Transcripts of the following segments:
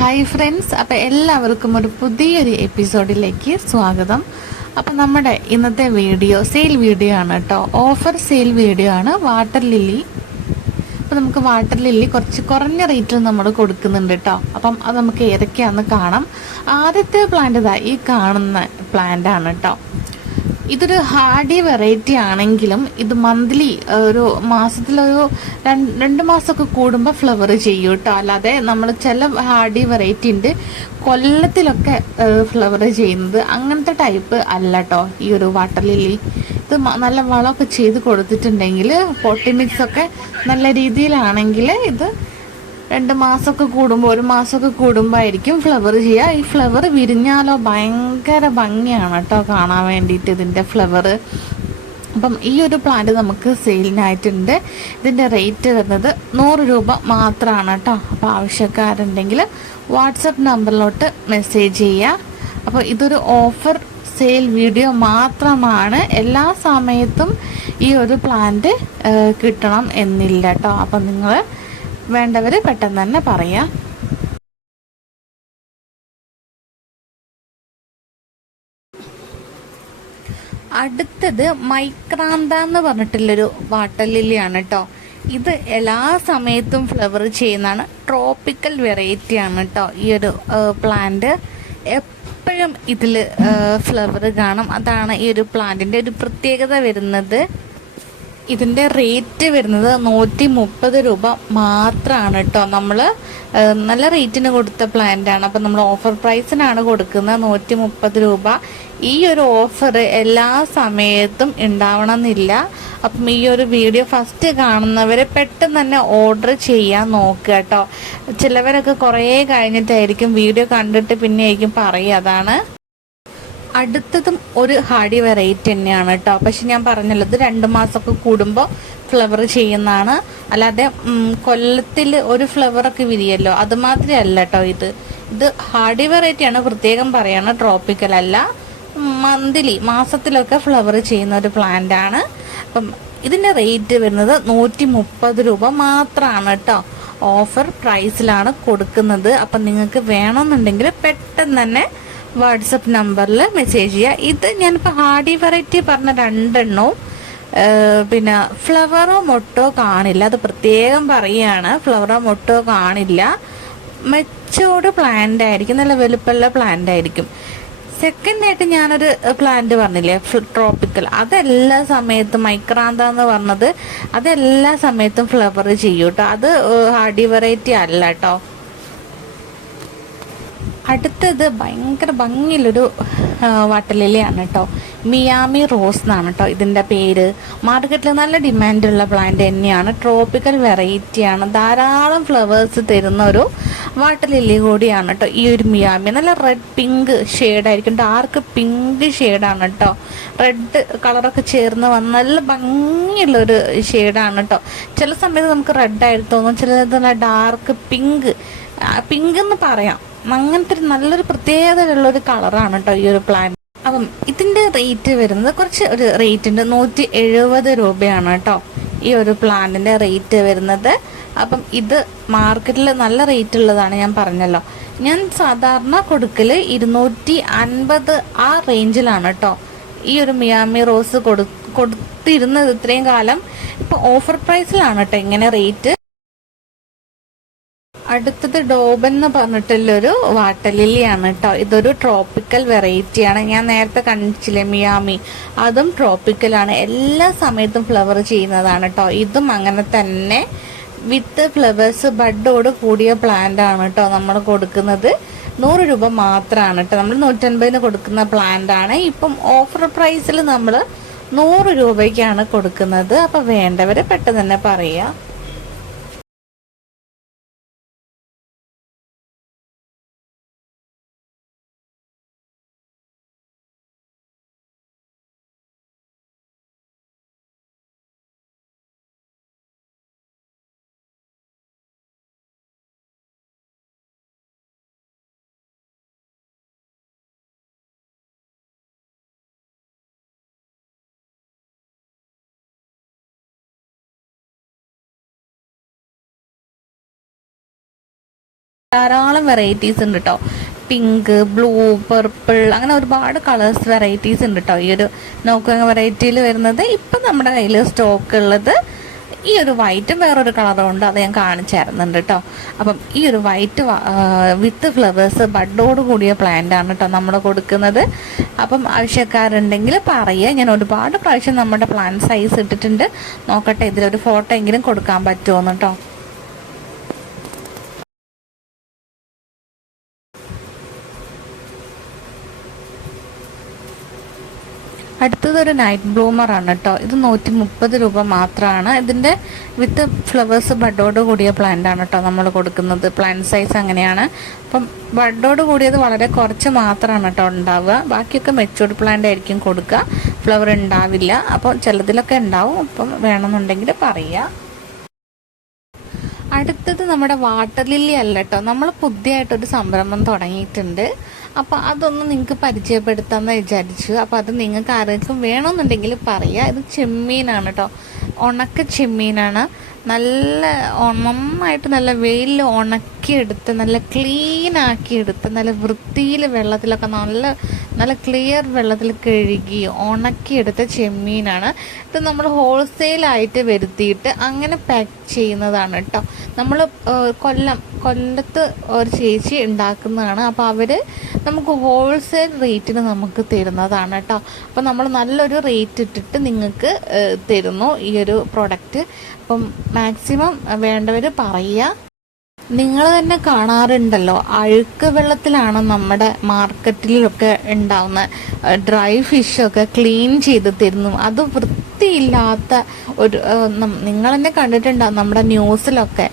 Hi friends അപ്പോൾ എല്ലാവർക്കും ഒരു പുതിയൊരു എപ്പിസോഡിലേക്ക് സ്വാഗതം. അപ്പോൾ നമ്മുടെ ഇന്നത്തെ വീഡിയോ സെയിൽ വീഡിയോ ആണ് കേട്ടോ. ഓഫർ സെയിൽ വീഡിയോ ആണ് വാട്ടർ ലില്ലി അപ്പോൾ നമുക്ക് വാട്ടർ ലില്ലി കുറച്ച് കുറഞ്ഞ റേറ്റിൽ നമ്മൾ കൊടുക്കുന്നുണ്ട് കേട്ടോ. അപ്പം അത് നമുക്ക് ഏതൊക്കെയാണെന്ന് കാണാം. ആദ്യത്തെ പ്ലാന്റ് ഇതാ ഈ കാണുന്ന പ്ലാന്റ് ആണ് കേട്ടോ. ഇതൊരു ഹാർഡി വെറൈറ്റി ആണെങ്കിലും ഇത് മന്ത്ലി ഒരു മാസത്തിലൊരു രണ്ട് രണ്ട് മാസമൊക്കെ കൂടുമ്പോൾ ഫ്ലവർ ചെയ്യും കേട്ടോ അല്ലാതെ നമ്മൾ ചില ഹാർഡി വെറൈറ്റി ഉണ്ട് കൊല്ലത്തിലൊക്കെ ഫ്ലവർ ചെയ്യുന്നത് അങ്ങനത്തെ ടൈപ്പ് അല്ല കേട്ടോ ഈ ഒരു വാട്ടർ ലില്ലി. ഇത് നല്ല വളമൊക്കെ ചെയ്ത് കൊടുത്തിട്ടുണ്ടെങ്കിൽ പൊട്ടി മിക്സ് ഒക്കെ നല്ല രീതിയിലാണെങ്കിൽ ഇത് രണ്ട് മാസമൊക്കെ കൂടുമ്പോൾ ഒരു മാസമൊക്കെ കൂടുമ്പോൾ ആയിരിക്കും ഫ്ലവർ ചെയ്യുക. ഈ ഫ്ലവർ വിരിഞ്ഞാലോ ഭയങ്കര ഭംഗിയാണ് കേട്ടോ കാണാൻ വേണ്ടിയിട്ട് ഇതിന്റെ ഫ്ലവർ അപ്പം ഈ ഒരു പ്ലാന്റ് നമുക്ക് സെയിലിനായിട്ടുണ്ട് ഇതിന്റെ റേറ്റ് വരുന്നത് നൂറ് രൂപ മാത്രമാണ് കേട്ടോ. അപ്പോൾ ആവശ്യക്കാരുണ്ടെങ്കിൽ വാട്സപ്പ് നമ്പറിലോട്ട് മെസ്സേജ് ചെയ്യുക. അപ്പോൾ ഇതൊരു ഓഫർ സെയിൽ വീഡിയോ മാത്രമാണ്. എല്ലാ സമയത്തും ഈ ഒരു പ്ലാന്റ് കിട്ടണം എന്നില്ല കേട്ടോ. അപ്പം നിങ്ങൾ വേണ്ടവർ പെട്ടെന്ന് തന്നെ പറയാം. അടുത്തത് മൈക്രാന്ത എന്ന് പറഞ്ഞിട്ടുള്ളൊരു വാട്ടർ ലില്ലിയാണ് കേട്ടോ ഇത് എല്ലാ സമയത്തും ഫ്ലവർ ചെയ്യുന്നതാണ്. ട്രോപ്പിക്കൽ വെറൈറ്റി ആണ് കേട്ടോ ഈ ഒരു പ്ലാന്റ് എപ്പോഴും ഇതിൽ ഫ്ലവർ കാണും. അതാണ് ഈ ഒരു പ്ലാന്റിന്റെ ഒരു പ്രത്യേകത വരുന്നത്. ഇതിന്റെ റേറ്റ് വരുന്നത് നൂറ്റി മുപ്പത് രൂപ മാത്രമാണ് കേട്ടോ നമ്മൾ നല്ല റേറ്റിന് കൊടുത്ത പ്ലാന്റ് ആണ്. അപ്പം നമ്മൾ ഓഫർ പ്രൈസിനാണ് കൊടുക്കുന്നത് നൂറ്റി മുപ്പത് രൂപ. ഈ ഒരു ഓഫർ എല്ലാ സമയത്തും ഉണ്ടാവണം എന്നില്ല അപ്പം ഈ ഒരു വീഡിയോ ഫസ്റ്റ് കാണുന്നവർ പെട്ടെന്ന് തന്നെ ഓർഡർ ചെയ്യാൻ നോക്കുക കേട്ടോ ചിലവരൊക്കെ കുറേ കഴിഞ്ഞിട്ടായിരിക്കും വീഡിയോ കണ്ടിട്ട് പിന്നെ ആയിരിക്കും പറയുക. അതാണ് അടുത്തതും ഒരു ഹാർഡി വെറൈറ്റി തന്നെയാണ് കേട്ടോ പക്ഷെ ഞാൻ പറഞ്ഞല്ലോ ഇത് രണ്ട് മാസമൊക്കെ കൂടുമ്പോൾ ഫ്ലവർ ചെയ്യുന്നതാണ്. അല്ലാതെ കൊല്ലത്തിൽ ഒരു ഫ്ലവറൊക്കെ വിരിയല്ലോ അത് മാത്രമേ അല്ല കേട്ടോ ഇത്. ഇത് ഹാർഡി വെറൈറ്റിയാണ് പ്രത്യേകം പറയാണ് ട്രോപ്പിക്കൽ അല്ല. മന്ത്ലി മാസത്തിലൊക്കെ ഫ്ലവർ ചെയ്യുന്ന ഒരു പ്ലാന്റ് ആണ്. അപ്പം ഇതിന്റെ റേറ്റ് വരുന്നത് നൂറ്റി മുപ്പത് രൂപ മാത്രമാണ് കേട്ടോ ഓഫർ പ്രൈസിലാണ് കൊടുക്കുന്നത്. അപ്പം നിങ്ങൾക്ക് വേണമെന്നുണ്ടെങ്കിൽ പെട്ടെന്ന് തന്നെ വാട്സപ്പ് നമ്പറിൽ മെസ്സേജ് ചെയ്യുക ഇത് ഞാനിപ്പോൾ ഹാർഡി വെറൈറ്റി പറഞ്ഞ രണ്ടെണ്ണവും പിന്നെ ഫ്ലവറോ മൊട്ടോ കാണില്ല. അത് പ്രത്യേകം പറയുകയാണ് ഫ്ലവറോ മൊട്ടോ കാണില്ല. മെച്ചോട് പ്ലാന്റ് ആയിരിക്കും. നല്ല വലുപ്പമുള്ള പ്ലാന്റ് ആയിരിക്കും. സെക്കൻഡ് ആയിട്ട് ഞാനൊരു പ്ലാന്റ് പറഞ്ഞില്ലേ? ട്രോപ്പിക്കൽ അതെല്ലാ സമയത്തും മൈക്രാന്ത എന്ന് പറഞ്ഞത് അതെല്ലാ സമയത്തും ഫ്ലവർ ചെയ്യൂട്ടോ. അത് ഹാർഡി വെറൈറ്റി അല്ല കേട്ടോ അടുത്തത് ഭയങ്കര ഭംഗിയുള്ളൊരു വാട്ടലിലയാണ് കേട്ടോ മിയാമി റോസ് എന്നാണ് കേട്ടോ ഇതിന്റെ പേര്. മാർക്കറ്റിൽ നല്ല ഡിമാൻഡുള്ള പ്ലാന്റ് തന്നെയാണ്. ട്രോപ്പിക്കൽ വെറൈറ്റിയാണ് ധാരാളം ഫ്ലവേഴ്സ് തരുന്ന ഒരു വാട്ടർ ലില്ലി കൂടിയാണ് കേട്ടോ ഈ ഒരു മിയാമി. നല്ല റെഡ് പിങ്ക് ഷെയ്ഡായിരിക്കും ഡാർക്ക് പിങ്ക് ഷെയ്ഡാണ് കേട്ടോ റെഡ് കളറൊക്കെ ചേർന്ന് വന്ന നല്ല ഭംഗിയുള്ളൊരു ഷെയ്ഡാണ് കേട്ടോ ചില സമയത്ത് നമുക്ക് റെഡ് ആയിട്ട് തോന്നും. ചില ഡാർക്ക് പിങ്ക് പിങ്ക് എന്ന് പറയാം. അങ്ങനത്തെ ഒരു നല്ലൊരു പ്രത്യേകതയുള്ള ഒരു കളറാണ് കേട്ടോ ഈ ഒരു പ്ലാന്റ് അപ്പം ഇതിന്റെ റേറ്റ് വരുന്നത് കുറച്ച് ഒരു റേറ്റ് ഉണ്ട്. നൂറ്റി എഴുപത് രൂപയാണ് കേട്ടോ ഈ ഒരു പ്ലാന്റിന്റെ റേറ്റ് വരുന്നത്. അപ്പം ഇത് മാർക്കറ്റിൽ നല്ല റേറ്റ് ഉള്ളതാണ് ഞാൻ പറഞ്ഞല്ലോ. ഞാൻ സാധാരണ കൊടുക്കൽ ഇരുന്നൂറ്റി അൻപത് ആ റേഞ്ചിലാണ് കേട്ടോ ഈ ഒരു മിയാമി റോസ് കൊടു കൊടുത്തിരുന്നത് ഇത്രയും കാലം. ഇപ്പൊ ഓഫർ പ്രൈസിലാണ് കേട്ടോ ഇങ്ങനെ റേറ്റ് അടുത്തത് ഡോബൻ എന്ന് പറഞ്ഞിട്ടുള്ളൊരു വാട്ടർ ലില്ലിയാണ് കേട്ടോ. ഇതൊരു ട്രോപ്പിക്കൽ വെറൈറ്റിയാണ് ഞാൻ നേരത്തെ കണ്ടിച്ചില്ലേ മിയാമി? അതും ട്രോപ്പിക്കലാണ് എല്ലാ സമയത്തും ഫ്ലവർ ചെയ്യുന്നതാണ് കേട്ടോ. ഇതും അങ്ങനെ തന്നെ വിത്ത് ഫ്ലവേഴ്സ് ബഡോട് കൂടിയ പ്ലാന്റ് ആണ് കേട്ടോ നമ്മൾ കൊടുക്കുന്നത്. നൂറ് രൂപ മാത്രമാണ് കേട്ടോ. നമ്മൾ നൂറ്റൻപതിന് കൊടുക്കുന്ന പ്ലാന്റ് ആണ്. ഇപ്പം ഓഫർ പ്രൈസിൽ നമ്മൾ നൂറ് രൂപയ്ക്കാണ് കൊടുക്കുന്നത്. അപ്പം വേണ്ടവരെ പെട്ടെന്ന് തന്നെ പറയുക ധാരാളം വെറൈറ്റീസ് ഉണ്ട് കേട്ടോ പിങ്ക് ബ്ലൂ പർപ്പിൾ അങ്ങനെ ഒരുപാട് കളേഴ്സ് വെറൈറ്റീസ് ഉണ്ട് കേട്ടോ ഈ ഒരു നോക്കുക വെറൈറ്റിയിൽ വരുന്നത് ഇപ്പം നമ്മുടെ കയ്യിൽ സ്റ്റോക്ക് ഉള്ളത് ഈ ഒരു വൈറ്റും വേറൊരു കളറും ഉണ്ട് അത് ഞാൻ കാണിച്ചു തരുന്നുണ്ട് കേട്ടോ അപ്പം ഈ ഒരു വൈറ്റ് വിത്ത് ഫ്ലവേഴ്സ് ബഡോട് കൂടിയ പ്ലാന്റ് ആണ് കേട്ടോ നമ്മൾ കൊടുക്കുന്നത്. അപ്പം ആവശ്യക്കാരുണ്ടെങ്കിൽ പറയുക. ഞാൻ ഒരുപാട് പ്രാവശ്യം നമ്മുടെ പ്ലാന്റ് സൈസ് ഇട്ടിട്ടുണ്ട്. നോക്കട്ടെ ഇതിലൊരു ഫോട്ടോ എങ്കിലും കൊടുക്കാൻ പറ്റുമോ കേട്ടോ അടുത്തത് ഒരു നൈറ്റ് ബ്ലൂമർ ആണ് കേട്ടോ ഇത് നൂറ്റി മുപ്പത് രൂപ മാത്രമാണ് ഇതിന്റെ വിത്ത് ഫ്ലവേഴ്സ് ബഡോട് കൂടിയ പ്ലാന്റ് ആണ് കേട്ടോ നമ്മൾ കൊടുക്കുന്നത്. പ്ലാന്റ് സൈസ് അങ്ങനെയാണ്. അപ്പം ബഡോട് കൂടിയത് വളരെ കുറച്ച് മാത്രമാണ് കേട്ടോ ഉണ്ടാവുക. ബാക്കിയൊക്കെ മെച്ചൂർഡ് പ്ലാന്റ് ആയിരിക്കും കൊടുക്കുക. ഫ്ലവർ ഉണ്ടാവില്ല. അപ്പോൾ ചിലതിലൊക്കെ ഉണ്ടാവും. അപ്പം വേണമെന്നുണ്ടെങ്കിൽ പറയുക അടുത്തത് നമ്മുടെ വാട്ടർ ലില്ലി അല്ല കേട്ടോ നമ്മൾ പുതിയതായിട്ടൊരു സംരംഭം തുടങ്ങിയിട്ടുണ്ട്. അപ്പോൾ അതൊന്ന് നിങ്ങൾക്ക് പരിചയപ്പെടുത്താമെന്ന് വിചാരിച്ചു. അപ്പോൾ അത് നിങ്ങൾക്ക് ആരെങ്കിലും വേണമെന്നുണ്ടെങ്കിൽ പറയാ. ഇത് ചെമ്മീനാണ് കേട്ടോ ഉണക്ക ചെമ്മീനാണ്. നല്ല നന്നായിട്ട് നല്ല വെയിലിൽ ഉണക്കിയെടുത്ത് നല്ല ക്ലീൻ ആക്കിയെടുത്ത് നല്ല വൃത്തിയിൽ വെള്ളത്തിലൊക്കെ നല്ല നല്ല ക്ലിയർ വെള്ളത്തിൽ കഴുകി ഉണക്കിയെടുത്ത ചെമ്മീനാണ്. ഇത് നമ്മൾ ഹോൾസെയിലായിട്ട് വരുത്തിയിട്ട് അങ്ങനെ പാക്ക് ചെയ്യുന്നതാണ് കേട്ടോ നമ്മൾ കൊല്ലം കൊല്ലത്ത് ഒരു ചേച്ചി ഉണ്ടാക്കുന്നതാണ്. അപ്പോൾ അവർ നമുക്ക് ഹോൾസെയിൽ റേറ്റിന് നമുക്ക് തരുന്നതാണ് കേട്ടോ. അപ്പോൾ നമ്മൾ നല്ലൊരു റേറ്റ് ഇട്ടിട്ട് നിങ്ങൾക്ക് തരുന്നു ഈ ഒരു പ്രൊഡക്റ്റ് അപ്പം മാക്സിമം വേണ്ടവർ പറയുക. നിങ്ങൾ തന്നെ കാണാറുണ്ടല്ലോ അഴുക്ക് വെള്ളത്തിലാണ് നമ്മുടെ മാർക്കറ്റിലൊക്കെ ഉണ്ടാവുന്ന ഡ്രൈ ഫിഷൊക്കെ ക്ലീൻ ചെയ്ത് തരുന്നു. അത് വൃത്തിയില്ലാത്ത ഒരു നിങ്ങൾ തന്നെ കണ്ടിട്ടുണ്ടാവും നമ്മുടെ ന്യൂസിലൊക്കെ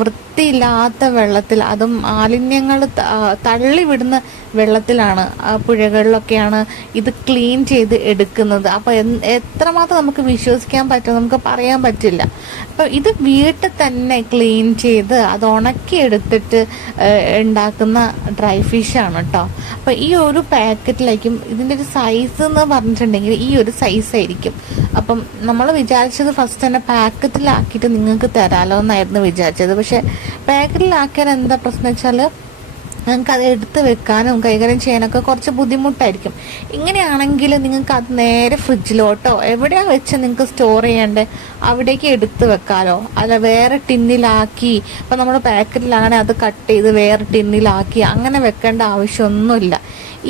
വൃത്തിയില്ലാത്ത വെള്ളത്തിൽ അതും മാലിന്യങ്ങൾ തള്ളിവിടുന്ന വെള്ളത്തിലാണ് ആ പുഴകളിലൊക്കെയാണ് ഇത് ക്ലീൻ ചെയ്ത് എടുക്കുന്നത്. അപ്പോൾ എത്രമാത്രം നമുക്ക് വിശ്വസിക്കാൻ പറ്റും? നമുക്ക് പറയാൻ പറ്റില്ല. അപ്പോൾ ഇത് വീട്ടിൽ തന്നെ ക്ലീൻ ചെയ്ത് അത് ഉണക്കി എടുത്തിട്ട് ഉണ്ടാക്കുന്ന ഡ്രൈ ഫിഷാണ് കേട്ടോ അപ്പോൾ ഈ ഒരു പാക്കറ്റിലേക്കും ഇതിന്റെ ഒരു സൈസ് എന്ന് പറഞ്ഞിട്ടുണ്ടെങ്കിൽ ഈ ഒരു സൈസ് ആയിരിക്കും. അപ്പം നമ്മൾ വിചാരിച്ചത് ഫസ്റ്റ് തന്നെ പാക്കറ്റിലാക്കിയിട്ട് നിങ്ങൾക്ക് തരാമല്ലോ എന്നായിരുന്നു വിചാരിച്ചത്. പക്ഷേ പാക്കറ്റിലാക്കാൻ എന്താ പ്രശ്നം വെച്ചാൽ നിങ്ങൾക്ക് അത് എടുത്ത് വെക്കാനും കൈകാര്യം ചെയ്യാനൊക്കെ കുറച്ച് ബുദ്ധിമുട്ടായിരിക്കും. ഇങ്ങനെയാണെങ്കിൽ നിങ്ങൾക്ക് അത് നേരെ ഫ്രിഡ്ജിലോട്ടോ എവിടെയാണ് വെച്ച് നിങ്ങൾക്ക് സ്റ്റോർ ചെയ്യേണ്ടത് അവിടേക്ക് എടുത്ത് വെക്കാലോ? അല്ല വേറെ ടിന്നിലാക്കി ഇപ്പം നമ്മൾ പാക്കറ്റിലാണെങ്കിൽ അത് കട്ട് ചെയ്ത് വേറെ ടിന്നിലാക്കി അങ്ങനെ വെക്കേണ്ട ആവശ്യമൊന്നുമില്ല.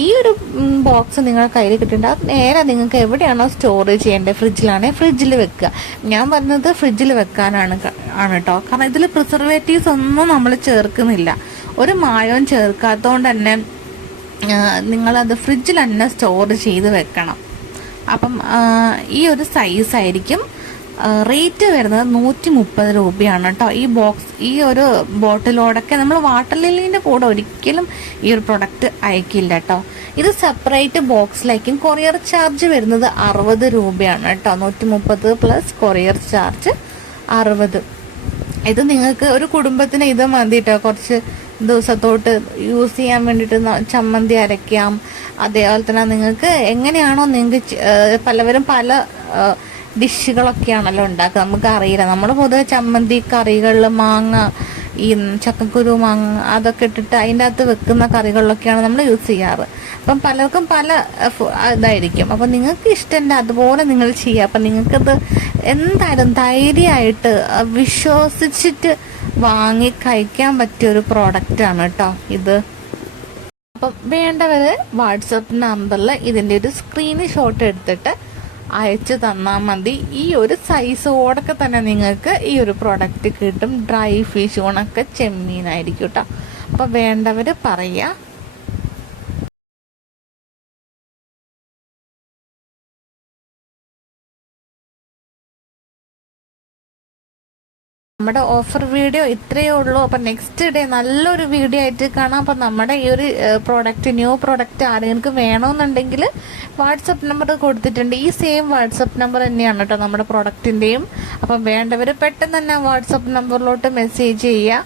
ഈ ഒരു ബോക്സ് നിങ്ങൾ കയ്യിൽ കിട്ടിയിട്ടുണ്ട്. അത് നേരെ നിങ്ങൾക്ക് എവിടെയാണോ സ്റ്റോർ ചെയ്യേണ്ടത്? ഫ്രിഡ്ജിലാണെങ്കിൽ ഫ്രിഡ്ജിൽ വെക്കുക. ഞാൻ പറഞ്ഞത് ഫ്രിഡ്ജിൽ വെക്കാനാണ് ആണ് കേട്ടോ കാരണം ഇതിൽ പ്രിസർവേറ്റീവ്സ് ഒന്നും നമ്മൾ ചേർക്കുന്നില്ല. ഒരു മായവും ചേർക്കാത്തതുകൊണ്ട് തന്നെ നിങ്ങളത് ഫ്രിഡ്ജിൽ തന്നെ സ്റ്റോർ ചെയ്ത് വെക്കണം. അപ്പം ഈ ഒരു സൈസ് ആയിരിക്കും റേറ്റ് വരുന്നത് നൂറ്റി മുപ്പത് രൂപയാണ് കേട്ടോ ഈ ബോക്സ് ഈ ഒരു ബോട്ടിലോടൊക്കെ നമ്മൾ വാട്ടർ ലില്ലിന്റെ കൂടെ ഒരിക്കലും ഈ ഒരു പ്രൊഡക്റ്റ് അയക്കില്ല കേട്ടോ ഇത് സെപ്പറേറ്റ് ബോക്സിലേക്കും കൊറിയർ ചാർജ് വരുന്നത് അറുപത് രൂപയാണ് കേട്ടോ നൂറ്റി മുപ്പത് പ്ലസ് കൊറിയർ ചാർജ് അറുപത്. ഇത് നിങ്ങൾക്ക് ഒരു കുടുംബത്തിന് ഇത് മതി കേട്ടോ കുറച്ച് ദിവസത്തോട്ട് യൂസ് ചെയ്യാൻ വേണ്ടിയിട്ട് ചമ്മന്തി അരയ്ക്കാം. അതേപോലെ തന്നെ നിങ്ങൾക്ക് എങ്ങനെയാണോ നിങ്ങൾക്ക് പലവരും പല ഡിഷുകളൊക്കെയാണല്ലോ ഉണ്ടാക്കുക. നമുക്ക് അറിയില്ല. നമ്മൾ പൊതുവെ ചമ്മന്തി കറികളിൽ മാങ്ങ ഈ ചക്കക്കുരു മാങ്ങ അതൊക്കെ ഇട്ടിട്ട് അതിന്റെ അകത്ത് വെക്കുന്ന കറികളിലൊക്കെയാണ് നമ്മൾ യൂസ് ചെയ്യാറ്. അപ്പം പലർക്കും പല ഇതായിരിക്കും. അപ്പം നിങ്ങൾക്ക് ഇഷ്ടമല്ല അതുപോലെ നിങ്ങൾ ചെയ്യുക. അപ്പം നിങ്ങൾക്കത് എന്തായാലും ധൈര്യമായിട്ട് വിശ്വസിച്ചിട്ട് വാങ്ങി കഴിക്കാൻ പറ്റിയ ഒരു പ്രോഡക്റ്റാണ് കേട്ടോ ഇത്. അപ്പം വേണ്ടവർ വാട്സപ്പ് നമ്പറിൽ ഇതിന്റെ ഒരു സ്ക്രീൻഷോട്ട് എടുത്തിട്ട് അയച്ചു തന്നാൽ മതി. ഈ ഒരു സൈസോടൊക്കെ തന്നെ നിങ്ങൾക്ക് ഈ ഒരു പ്രോഡക്റ്റ് കിട്ടും. ഡ്രൈ ഫിഷ് ഉണക്ക ചെമ്മീനായിരിക്കും കേട്ടോ അപ്പോൾ വേണ്ടവർ പറയുക നമ്മുടെ ഓഫർ വീഡിയോ ഇത്രയേ ഉള്ളൂ. അപ്പം നെക്സ്റ്റ് ഡേ നല്ലൊരു വീഡിയോ ആയിട്ട് കാണാം. അപ്പം നമ്മുടെ ഈ ഒരു പ്രോഡക്റ്റ് ന്യൂ പ്രോഡക്റ്റ് ആരെങ്കിലും വേണമെന്നുണ്ടെങ്കിൽ വാട്സപ്പ് നമ്പർ കൊടുത്തിട്ടുണ്ട്. ഈ സെയിം വാട്സപ്പ് നമ്പർ തന്നെയാണ് കേട്ടോ നമ്മുടെ പ്രോഡക്റ്റിന്റെയും അപ്പം വേണ്ടവർ പെട്ടെന്ന് തന്നെ വാട്സപ്പ് നമ്പറിലോട്ട് മെസ്സേജ് ചെയ്യുക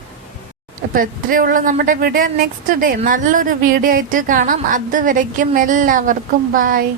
അപ്പം എത്രയേ ഉള്ളൂ നമ്മുടെ വീഡിയോ നെക്സ്റ്റ് ഡേ നല്ലൊരു വീഡിയോ ആയിട്ട് കാണാം. അതുവരയ്ക്കും എല്ലാവർക്കും ബായ്